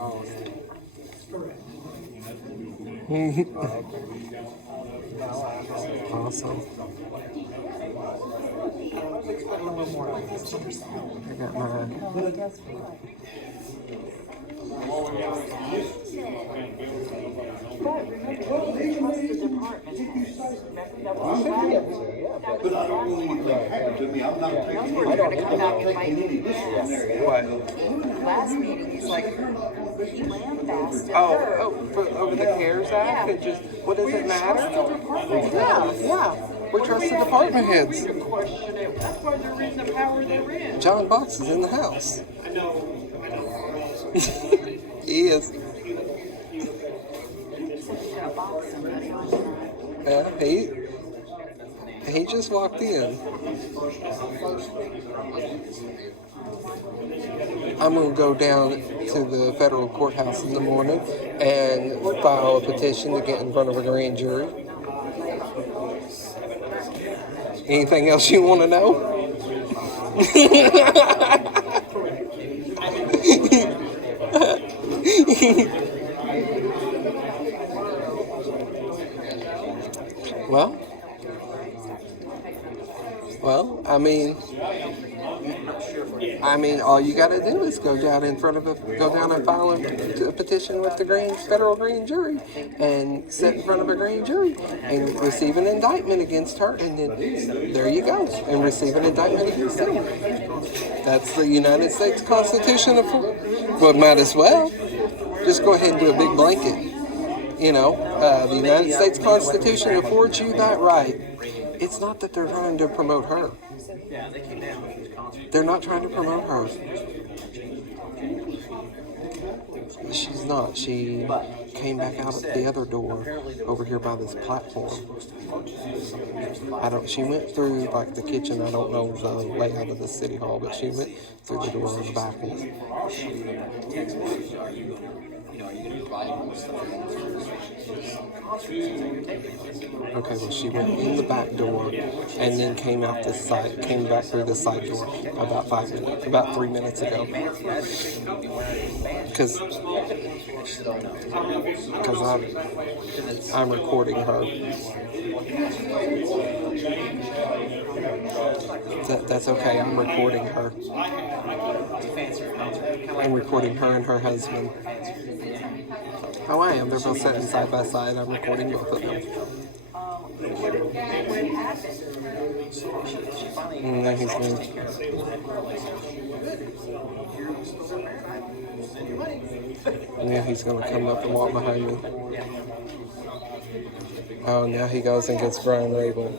Awesome. I got mine. But I don't want anything happen to me. I'm not taking any disciplinary. What? Last meeting, he's like, he lambasted Oh, her. over the CARES Act? It just, what does it matter? Yeah. We trust the department heads. That's why they're in the power they're in. John Box is in the house. I know. He is. Yeah, he just walked in. I'm going to go down to the federal courthouse in the morning and file a petition to get in front of a grand jury. Anything else you want to know? Well, I mean, all you got to do is go down and file a petition with the federal grand jury, and sit in front of a grand jury and receive an indictment against her, and then there you go, and receive an indictment against them. That's the United States Constitution. Well, might as well just go ahead and do a big blanket. The United States Constitution affords you that right. It's not that they're trying to promote her. They're not trying to promote her. She's not. She came back out of the other door over here by this platform. She went through like the kitchen. I don't know the layout of the city hall, but she went through the door in the back. Okay, well, she went in the back door and then came back through the side door about 3 minutes ago. Because I'm recording her. That's okay, I'm recording her. I'm recording her and her husband. Oh, I am. They're both sitting side by side. I'm recording both of them. No, he's good. Now he's going to come up and walk behind me. Oh, now he goes and gets Brian Rabel.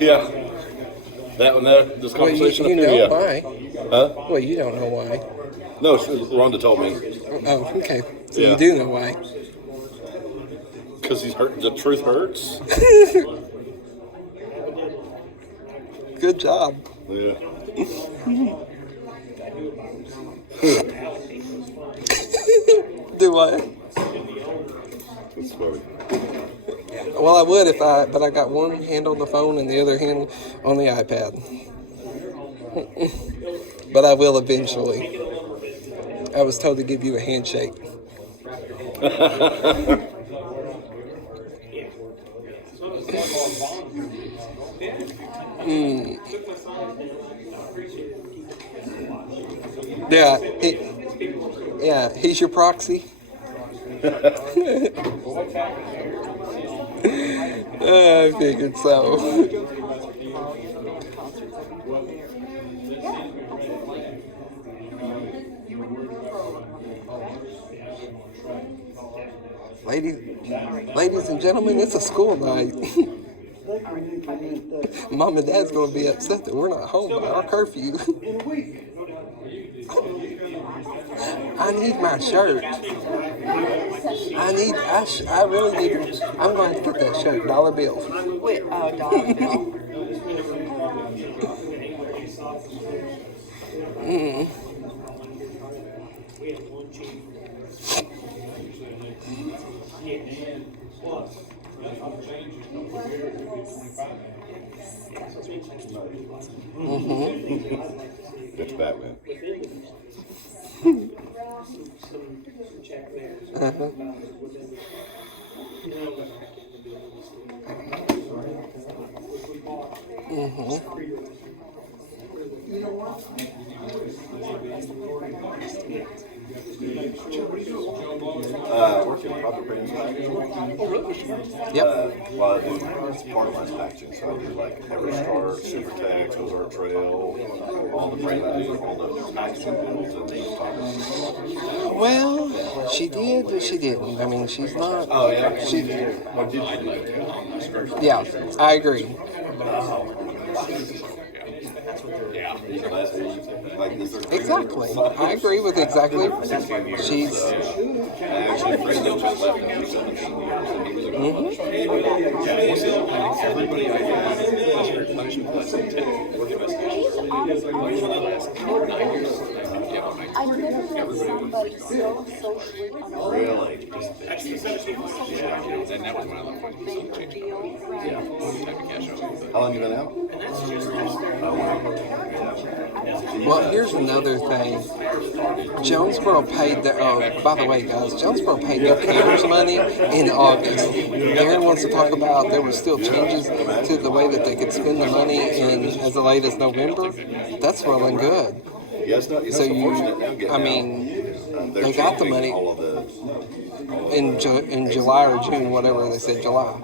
Yeah. That one there, this conversation you up here, know why. Huh? Well, you don't know why. No, Rhonda told me. Oh, okay. So Yeah. you do know why. Because he's hurt. The truth hurts. Good job. Yeah. Do what? That's funny. Well, I would but I got one hand on the phone and the other hand on the iPad. But I will eventually. I was told to give you a handshake. Yeah, he's your proxy. I figured so. Ladies and gentlemen, it's a school night. Mom and Dad's going to be upset that we're not home by our curfew. I need my shirt. I really need it. I'm going to get that shirt. $1 bill. Wait, $1 bill. That's Batman. Uh-huh. Working in proper brands packaging. Yep. Well, it's part of my packaging, so I do like Everstar, Supertex, Ozark Trail, all the brand I do, all the packaging builds and those topics. Well, she did, but she didn't. I mean, she's not. Oh, yeah? She. What did you do? Yeah, I agree. Like, is there Exactly. I agree with exactly. She's. actually a friend that just left me 17 years and he was a Everybody I had punishment less than 10 work investigation. For the last 9 years. I've never met somebody so socially unaware. really. That's the yeah, you know, and that was when I left when he was changing Yeah. type of cash out. How long you been out? Oh, wow. Well, here's another thing. Jonesboro paid their. Oh, by the way, guys, Jonesboro paid their caterers money in August. Aaron wants to talk about there were still changes to the way that they could spend the money in as late as November. That's well and good. Yeah, it's not, So you, unfortunate now getting I out. mean, They're they got the changing money all of the in July or June, whatever they said, July.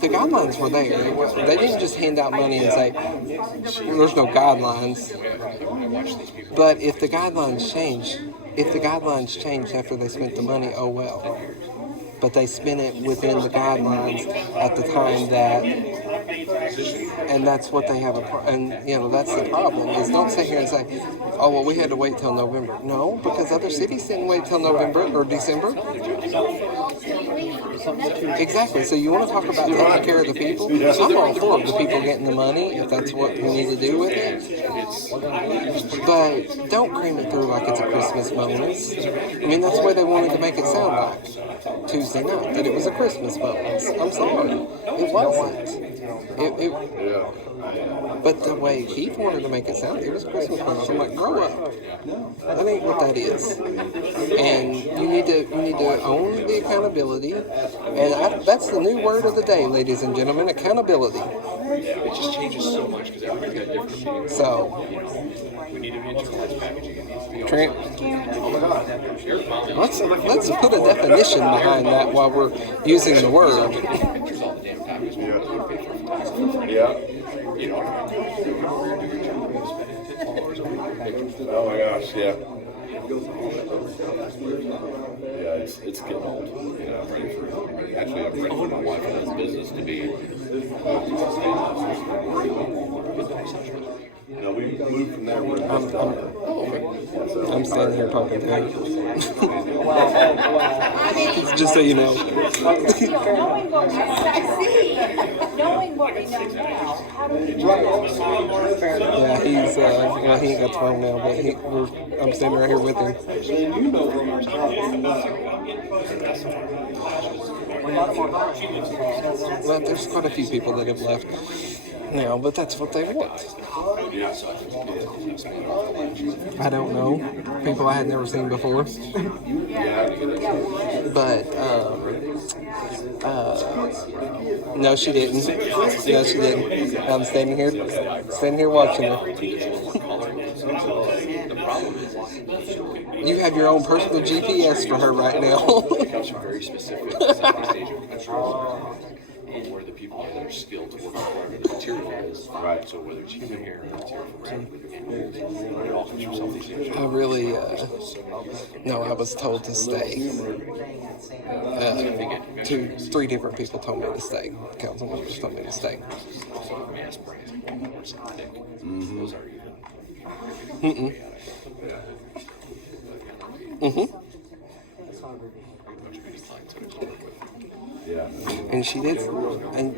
The guidelines were there. They didn't just hand out money and say, "There's no guidelines." But if the guidelines changed after they spent the money, oh well. But they spent it within the guidelines at the time that, and that's what they have and you know that's the problem is don't sit here and say, oh well we had to wait till November. No, because other cities didn't wait till November or December. Exactly. So you want to talk about taking care of the people? I'm all for the people getting the money if that's what we need to do with it. But don't cream it through like it's a Christmas bonus. I mean that's the way they wanted to make it sound like Tuesday night, that it was a Christmas bonus. I'm sorry, it wasn't. But the way Keith wanted to make it sound, it was a Christmas bonus. I'm like, grow up. That ain't what that is. And you need to own the accountability. And that's the new word of the day, ladies and gentlemen, accountability. It just changes so much because everybody's got different meetings. So, We need to internalized packaging. It needs to be Trent, Oh my God. let's put a definition behind that while we're using the word. pictures all the damn time. Just Yeah. you know, Oh my gosh, yeah. Yeah, it's getting old. You know, I'm ready for actually I'm ready for my wife and his business to be you know, we moved from there where I'm standing here talking to you. Just so you know. Knowing what we know now, how do we Yeah, he's well, he ain't got the phone now, but I'm standing right here with him. Well, there's quite a few people that have left now, but that's what they want. I don't know. People I had never seen before. But, no, she didn't. No, she didn't. I'm standing here watching her. You have your own personal GPS for her right now. becomes very specific second stage of control where the people that are skilled to work with whatever the material is. Right. So whether it's human hair or material from animals, it all comes from some of these things. I really, no, I was told to stay. Three different people told me to stay. Council members told me to stay. Mass brand or synthetic. Those are even. Yeah. And she did, and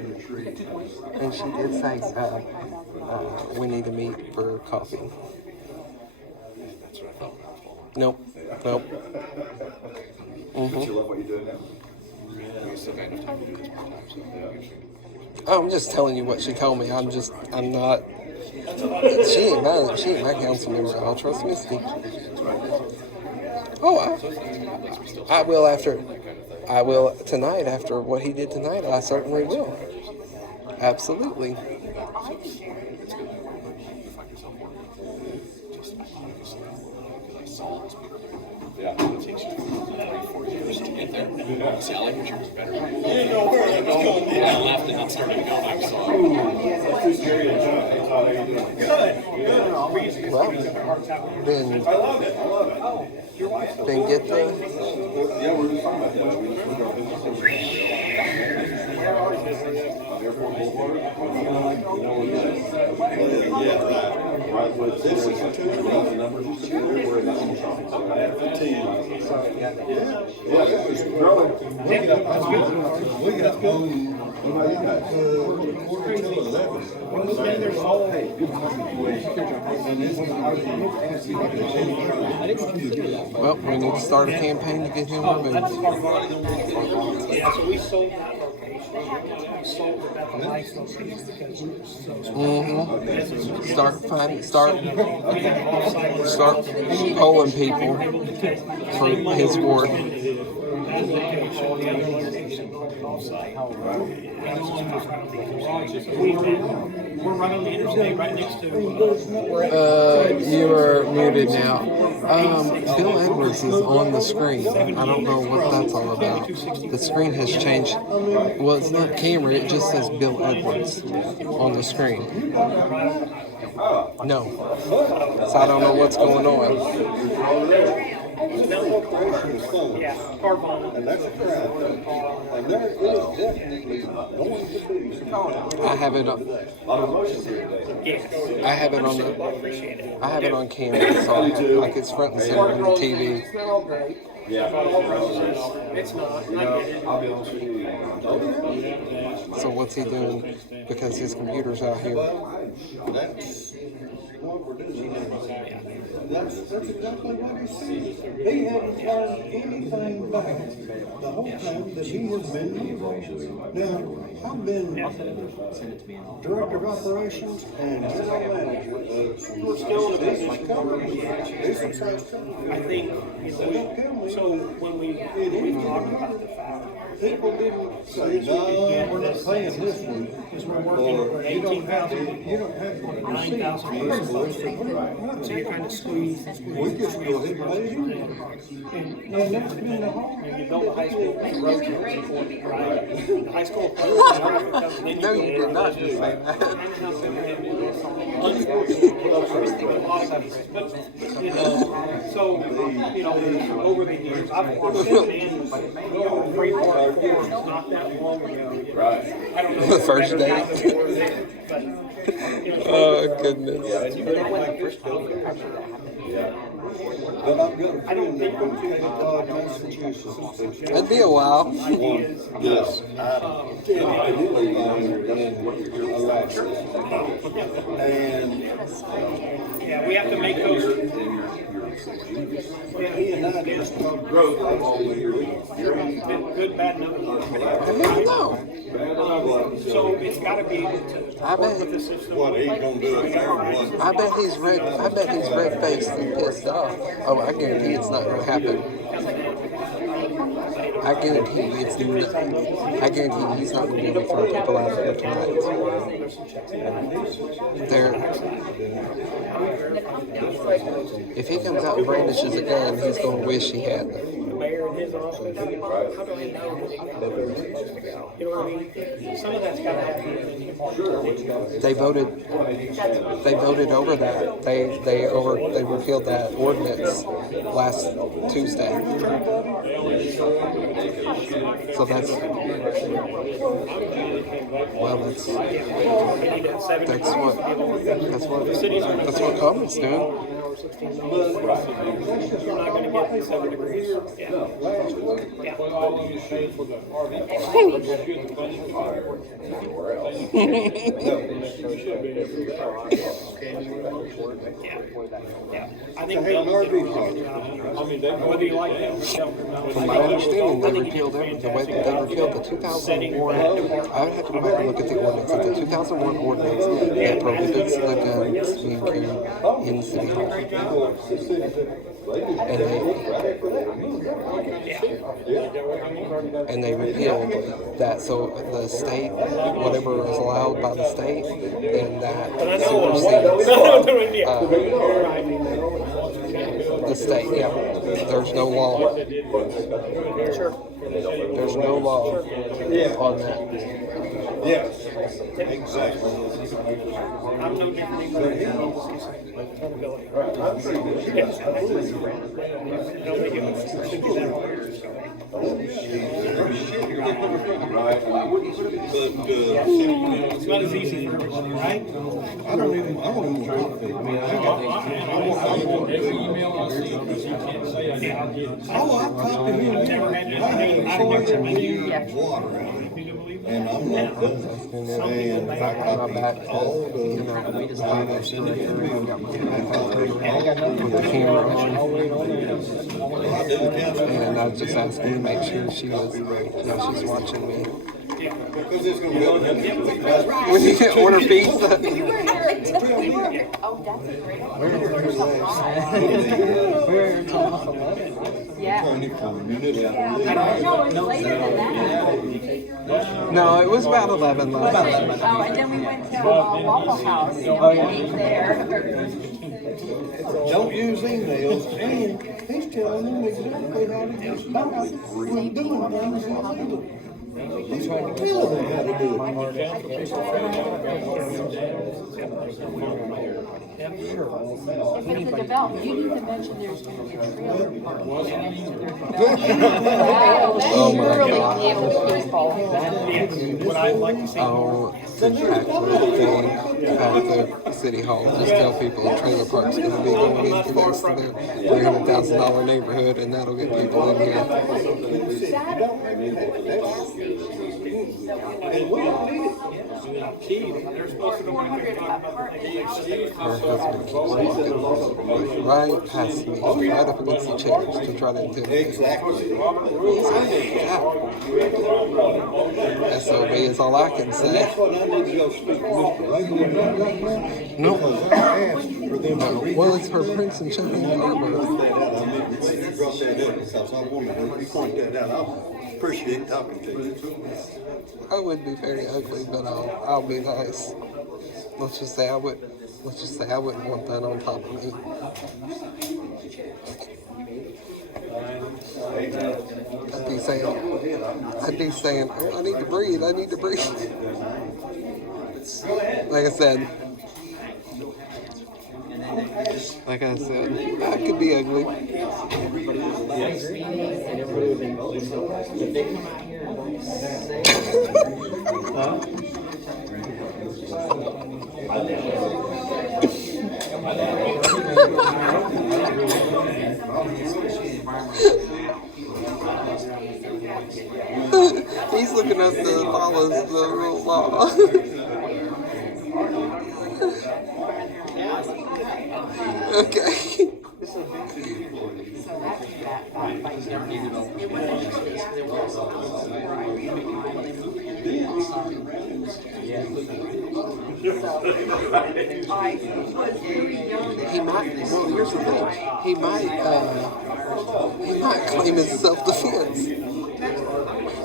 she did say, we need to meet for coffee. That's what I thought. Nope. But you love what you're doing now? We still got enough time to do this part time, so. Oh, I'm just telling you what she told me. I'm not. She ain't my council member. I'll trust Misty. Oh, I will after. I will tonight after what he did tonight. I certainly will. Absolutely. Yeah. It takes you 4 years to get there. See, I like what yours better. I left and then started to go back, so. Well, then get the. Yeah, we're just talking about right with this is the numbers you said we're in national shopping center. At 15. Yeah, it was growing. We got going. Well, we need to start a campaign to get him removed. Yeah, so we sold that location. We sold it at the nice location because we were so Start polling people for his ward. We're running the interstate right next to. You are muted now. Bill Edwards is on the screen. I don't know what that's all about. The screen has changed. Well, it's not camera. It just says Bill Edwards on the screen. No. So I don't know what's going on. Yeah, Carbon. And that's a crowd. And there is definitely going to be I have it on. a lot of emotions here today. Yes. I have it on the. I have it on camera, so I have, like it's front and center on the TV. Yeah. It's not. I get it. I'll be honest with you. So what's he doing? Because his computer's out here. That's what we're doing. That's exactly what he said. He hadn't turned anything back the whole time that he has been here. Now, I've been director of operations and general manager of We're still in a position where It's a trash company. I think, so when we talked about the fact, People didn't say, no, we're not paying this one. is we're working Or for you don't have 18,000, to, you don't have to. 9,000 person budget. So you're trying to squeeze. We just go ahead and pay him. And that's been the whole. When you build a high school, it's roads are important, right? The high school. No, you did not just say that. So, over the years, I've watched him and Freeport Forums not that long ago. Right. I don't know. The first date. But, Oh goodness. But I've got a friend that went to Massachusetts. It'd be a while. Yes. And yeah, we have to make those. he and I just talked growth all the year. Good, bad, no. I don't know. So it's got to be able to I bet. the system. What, he gonna do it there? I bet he's red faced and pissed off. Oh, I guarantee it's not gonna happen. I guarantee I guarantee he's not gonna be able to throw people out of here tonight. If he comes out and brandishes a gun, he's gonna wish he had them. The mayor in his office. How do I know that he got it? You know what I mean? Some of that's got to happen. They voted over that. They repealed that ordinance last Tuesday. So that's what Cummins doing. You're not going to get 7 degrees. Yeah. all of you pay for the RV park. Yeah. I think They have an RV park. whether you like that or don't. From my understanding, they repealed the way that they repealed the 2001. I would have to go back and look at the ordinance. It's the 2001 ordinance that prohibits the guns being carried in City Hall. And they repealed that. So the state, whatever is allowed by the state, then that supersedes the state. Yeah, there's no law. There's no law on that. Yes, exactly. I'm no different either. Accountability. Yes. Don't make it it's not as easy for everybody, right? I don't even want to copy. I mean, Every email I see, because you can't say I didn't get it. I copy him. I had 4 years water out. And I'm not done. And I got my back to, all the, finance director, and got my with the camera on. And I was just asking to make sure she was, she's watching me. because it's going to be When you order pizza. Oh, that's a great Yeah. No, it's later than that. No, it was about 11 last night. Oh, and then we went to Waffle House and we ate there. Don't use emails, and he's telling them exactly how to get started from doing things legally. He's telling them how to do it. If it's a development, you need to mention there's going to be a trailer park. Oh my God. What I'd like to see. Oh, to actually thing at the city hall. Just tell people a trailer park's going to be going into next to the $300,000 neighborhood, and that'll get people in here. They're supposed to know when they're talking about the DHC. Her husband keeps walking right past me, right up against the chairs to try to intimidate me. Exactly. SOB is all I can say. That's what I need to go speak to Mr. Raymond about right now. No. Because I asked for them to read. Well, it's her Prince and Shining I armor. brought that out. I mean, you brought that up because I wanted to point that out. I appreciate talking to you. I would be very ugly, but I'll be nice. Let's just say I wouldn't want that on top of me. I'd be saying, oh, I need to breathe. Like I said, I could be ugly. He's looking up the follows the real law. Okay. He might. Well, here's the thing. He might claim it's self-defense.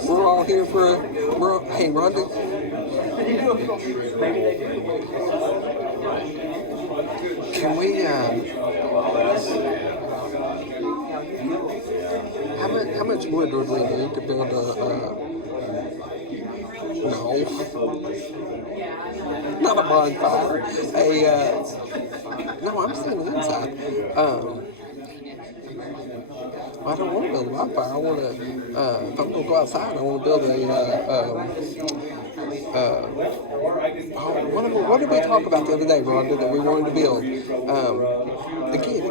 We're all here for. Hey, Rhonda. Can we? How much wood would we need to build a? No. Not a bonfire. No, I'm standing inside. I don't want to build a bonfire. I want to, if I'm going to go outside, I want to build what did we talk about the other day, Rhonda, that we wanted to build?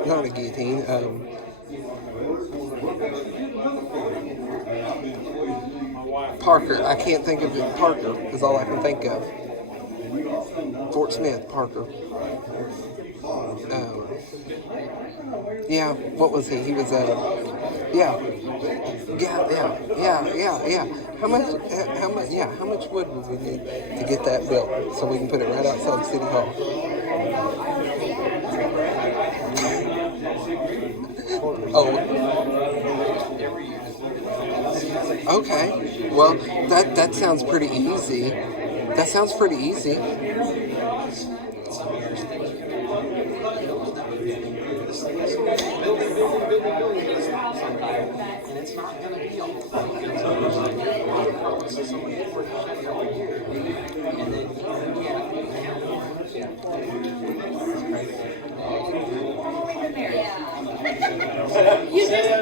Not a guillotine. Parker. I can't think of it. Parker is all I can think of. Fort Smith, Parker. Yeah, what was he? He was yeah. How much wood would we need to get that built so we can put it right outside City Hall? Oh. Okay. Well, that sounds pretty easy. That sounds pretty easy.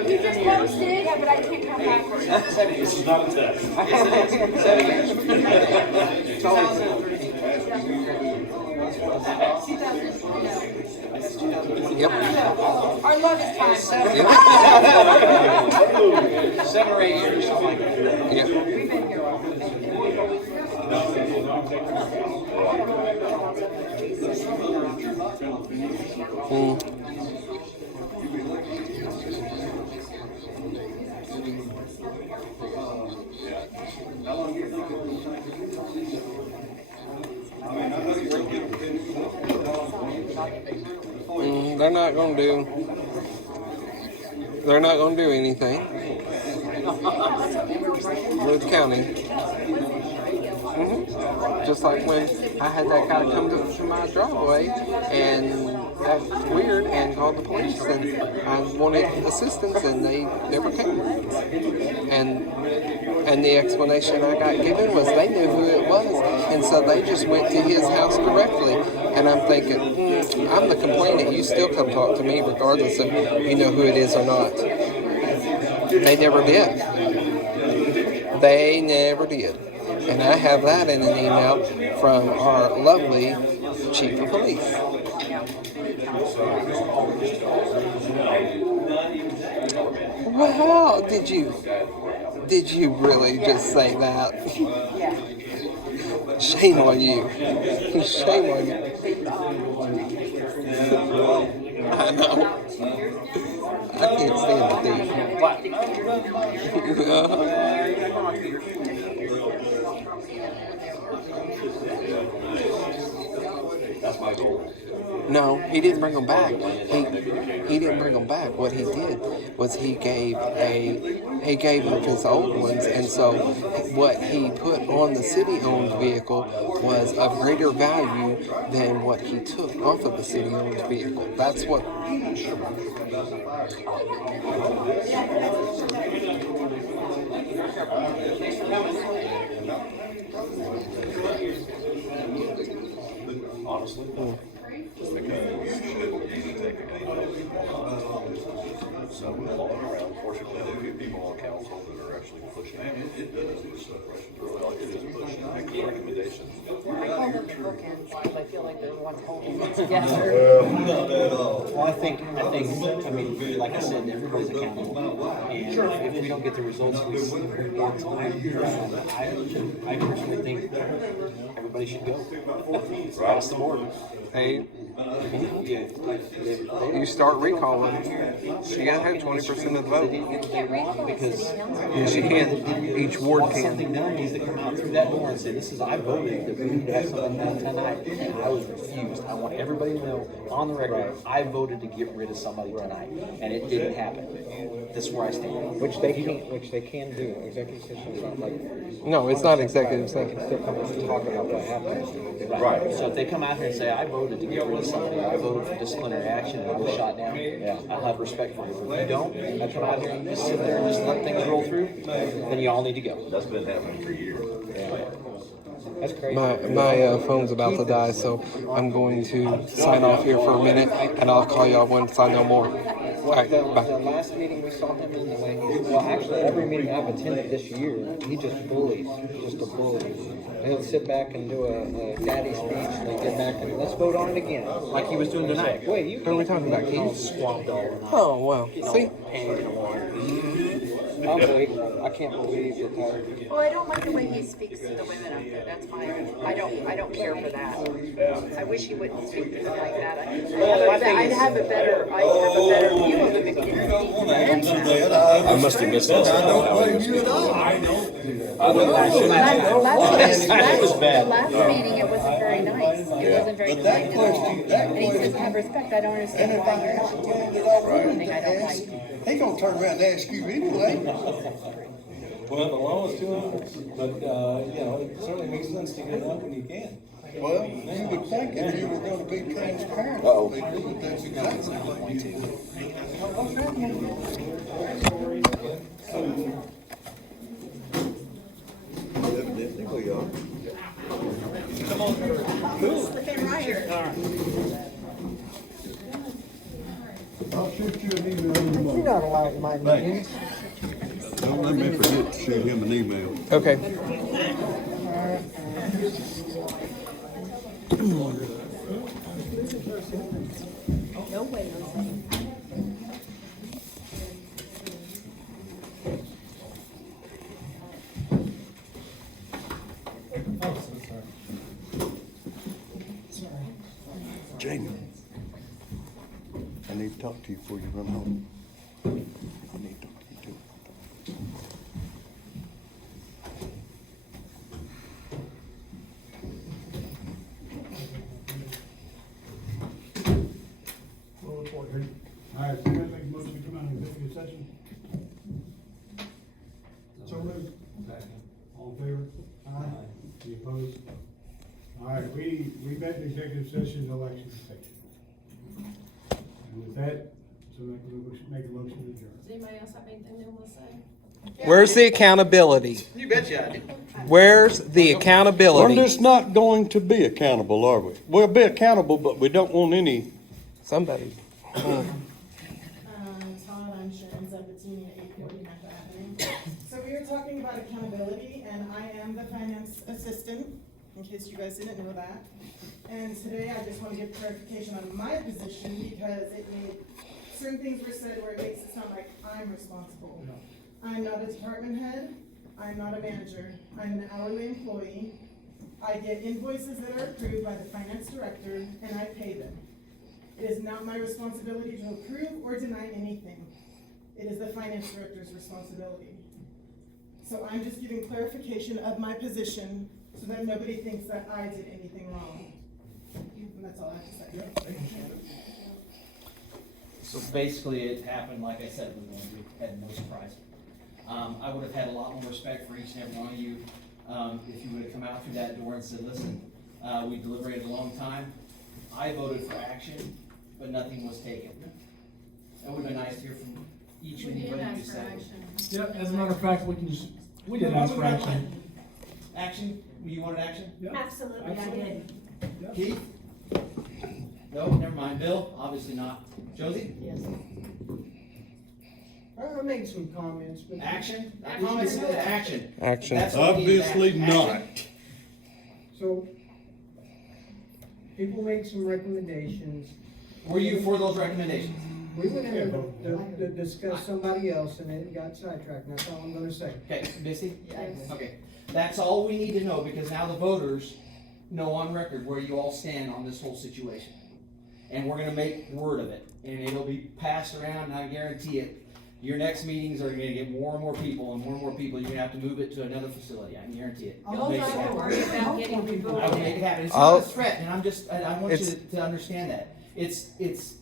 You just posted, but I can't come back. This is not a test. Yep. Our longest time. 7 or 8 years, something like that. Yep. We've been here. They're not gonna do. They're not gonna do anything with county. Just like when I had that guy come to my driveway and act weird and called the police, and I wanted assistance, and they never came. And the explanation I got given was they knew who it was, and so they just went to his house directly. And I'm thinking, I'm the complainant. You still come talk to me regardless of you know who it is or not. They never did. They never did. And I have that in an email from our lovely chief of police. Wow, did you really just say that? Shame on you. Shame on you. I know. I can't stand the thief. That's my goal. No, he didn't bring them back. He didn't bring them back. What he did was he gave up his old ones, and so what he put on the city-owned vehicle was of greater value than what he took off of the city-owned vehicle. That's what. Honestly, just because people need to take a game. So we're following around. Fortunately, there are a few people on council that are actually pushing it. It does. It's really all it is pushing, making recommendations. I call them the bookends, because I feel like they're the ones holding it together. Well, I mean, like I said, everybody's accountable. And if we don't get the results we want tonight, I personally think everybody should go. Across the board. Hey, you start recalling. She got to have 20% of the vote. Because Yes, you can. Each ward once can. something done needs to come out through that door and say, this is, I voted that we need to have something done tonight. And I was refused. I want everybody to know on the record, I voted to get rid of somebody tonight. And it didn't happen. This is where I stand. Which they can do. Executive session is not like. No, it's not executive session. Still come and talk about what happened. Right. So if they come out here and say, I voted to get rid of somebody, I voted for disciplinary action and I was shot down, I'll have respect for you. But if you don't, I come out here and just sit there and just let things roll through, then you all need to go. That's been happening for years. That's crazy. My phone's about to die, so I'm going to sign off here for a minute, and I'll call y'all once I know more. All right, The bye. last meeting we saw him in, the way well, actually, every meeting I've attended this year, he just bullies, just a bully. He'll sit back and do a daddy speech, and then get back and let's vote on it again. Like he was doing tonight. Wait, you Who are we talking about, Keith? Squawked all. Oh, wow. See? Pain in the water. I can't believe that. Well, I don't like the way he speaks to the women up there, that's fine, I don't care for that. I wish he wouldn't speak to them like that. I'd have a better view of the community. I must have missed this. Last meeting, it wasn't very nice. It wasn't very kind at all. And he says, have respect, I don't understand why you're not doing anything I don't like. He gonna turn around and ask you anyway. Well, the law is 2 hours, but, it certainly makes sense to get it up when you can. Well, you would think if you were gonna be transparent with people, that that's exactly what you do. Evidently we are. I'll shoot you an email in the morning. You're not allowed in my meetings. Don't let me forget to shoot him an email. Okay. No way. Jamie, I need to talk to you before you run home. I need to talk to you too. We'll report here. All right, so you guys make a motion to come out of executive session? So moved. All in favor? Aye. Any opposed? All right, we met the executive session, election section. And with that, so make a motion to adjourn. Does anybody else have anything they want to say? Where's the accountability? You betcha I do. Where's the We're accountability? just not going to be accountable, are we? We'll be accountable, but we don't want any. Somebody. Todd, I'm Sharon Zabatini at 840 Metro Avenue. So we were talking about accountability, and I am the finance assistant, in case you guys didn't know that. And today I just want to give clarification on my position because certain things were said where it makes it sound like I'm responsible. I'm not a department head, I'm not a manager, I'm an hourly employee. I get invoices that are approved by the finance director and I pay them. It is not my responsibility to approve or deny anything. It is the finance director's responsibility. So I'm just giving clarification of my position so that nobody thinks that I did anything wrong. And that's all I have to say. So basically, it happened, like I said, we had no surprise. I would have had a lot more respect for each and every one of you, if you would have come out through that door and said, listen, we deliberated a long time. I voted for action, but nothing was taken. It would have been nice to hear from each and every one of you said. Yeah, as a matter of fact, we did ask for action. Action? You wanted action? Absolutely, I did. Keith? No, never mind. Bill? Obviously not. Josie? Yes. I made some comments, but. Action? Comments said action. Action. That's what we need, Obviously action. not. So, people made some recommendations. Were you for those recommendations? We went in to discuss somebody else and it got sidetracked, and that's all I'm gonna say. Okay, Missy? Yes. Okay, that's all we need to know, because now the voters know on record where you all stand on this whole situation. And we're gonna make word of it, and it'll be passed around, and I guarantee it, your next meetings are gonna get more and more people, and more you're gonna have to move it to another facility, I can guarantee it. It'll make it happen. Worry about getting I will removed. make it happen, it's I'll- not a threat, and I want you to understand that. It's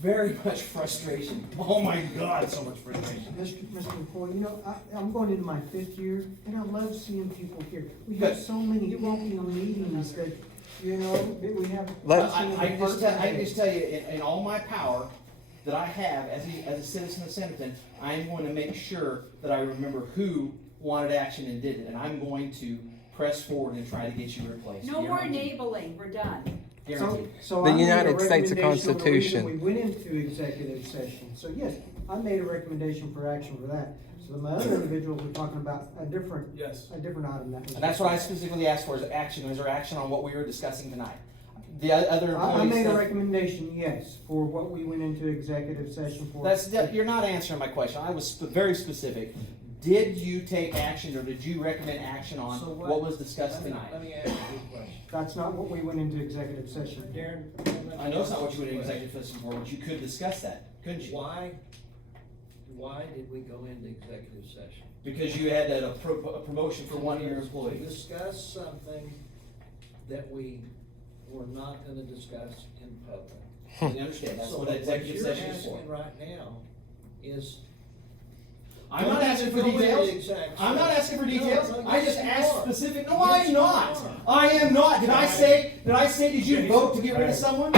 very much frustration, oh my God, so much frustration. Mr. McCoy, I'm going into my 5th year, and I love seeing people here. We have so many open meetings that, that we have. I just tell you, in all my power that I have as a citizen of Centerton, I am going to make sure that I remember who wanted action and did it, and I'm going to press forward and try to get you replaced. No more Guaranteed. enabling, we're done. Guaranteed. So The I made a United States recommendation on the reason Constitution. We went into executive session, so yes, I made a recommendation for action for that. So my other individuals were talking about a different item that was. And that's what I specifically asked for, is action. Is there action on what we were discussing tonight? The other I employees. made a recommendation, yes, for what we went into executive session for. You're not answering my question. I was very specific. did you take action or did you recommend action on So what was discussed tonight? Let me ask you a question. That's not what we went into executive session. Darren. I know it's not what you went into executive session for, but you could discuss that, couldn't you? Why did we go into executive session? Because you had a promotion for one of your To employees. discuss something that we were not gonna discuss in public. I understand, that's So what what executive you're session is for. asking right now is. I'm not asking for Go into details. exec I'm not session. asking for details. No, I just yes, you asked are. specific, no, Yes, I'm you not. are. I am not. Did I say, did you vote to get rid of someone?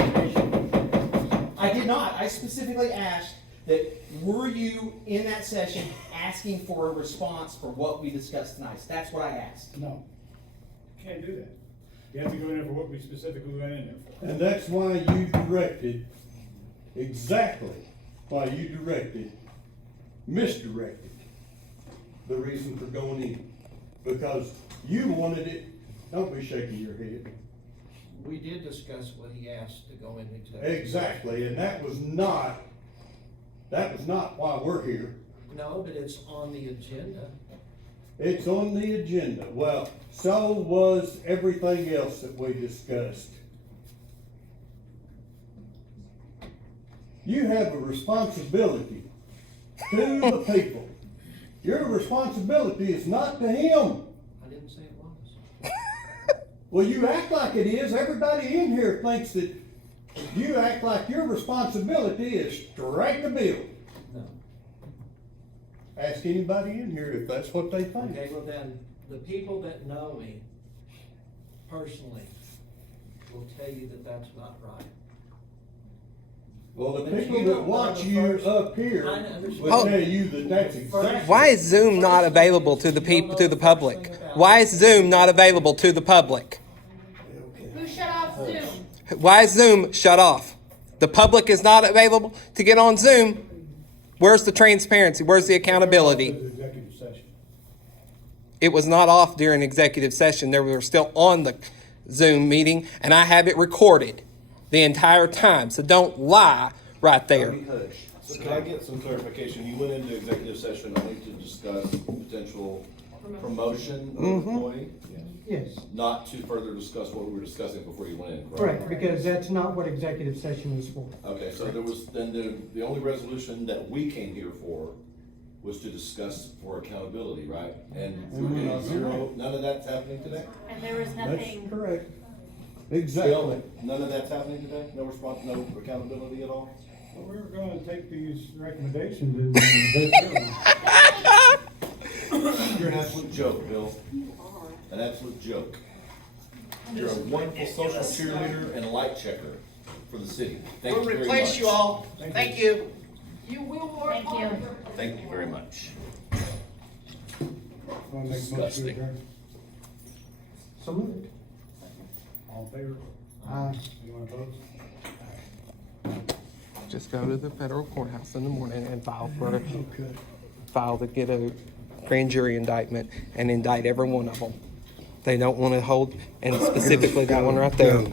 I did not. I specifically asked that, were you in that session asking for a response for what we discussed tonight? That's what I asked. No, can't do that. You have to go in there for what we specifically went in there for. And that's why you directed, exactly why you misdirected the reason for going in. Because you wanted it, don't be shaking your head. We did discuss what he asked to go into executive. Exactly, and that was not why we're here. No, but it's on the agenda. It's on the agenda. Well, so was everything else that we discussed. You have a responsibility to the people. Your responsibility is not to him. I didn't say it was. Well, you act like it is. Everybody in here thinks that you act like your responsibility is to write the bill. No. Ask anybody in here if that's what they think. Okay, well then, the people that know me personally will tell you that that's not right. Well, the But people you that don't watch know the you first- up here I understand. will tell you that that's exactly. Why is Zoom not available to the people, to the public? Why is Zoom not available to the public? Who shut off Zoom? Why is Zoom shut off? The public is not available to get on Zoom. Where's the transparency? Where's the accountability? Executive session. It was not off during executive session. They were still on the Zoom meeting, and I have it recorded the entire time. So don't lie right there. So can I get some clarification? You went into executive session only to discuss potential promotion of employee, Yes, not to further discuss what we were discussing before you went in, correct, because that's not what executive session is for. Okay, so there was, then the only resolution that we came here for was to discuss for accountability, right? And we're getting zero, none of that's happening today? And there was That's nothing, correct. Bill, Exactly. none of that's happening today? No response, no accountability at all? Well, we're gonna take these recommendations and go through them. You're an absolute joke, Bill. An absolute joke. You're a wonderful social cheerleader and a light checker for the city. Thank you We'll very much. replace you all. Thank you. you will work thank you. Thank you very much. Want to make a motion to Disgusting. adjourn? So moved. All in favor? Aye. Anyone opposed? Just go to the federal courthouse in the morning and file to get a grand jury indictment and indict every one of them. They don't want to hold, and specifically that one right there.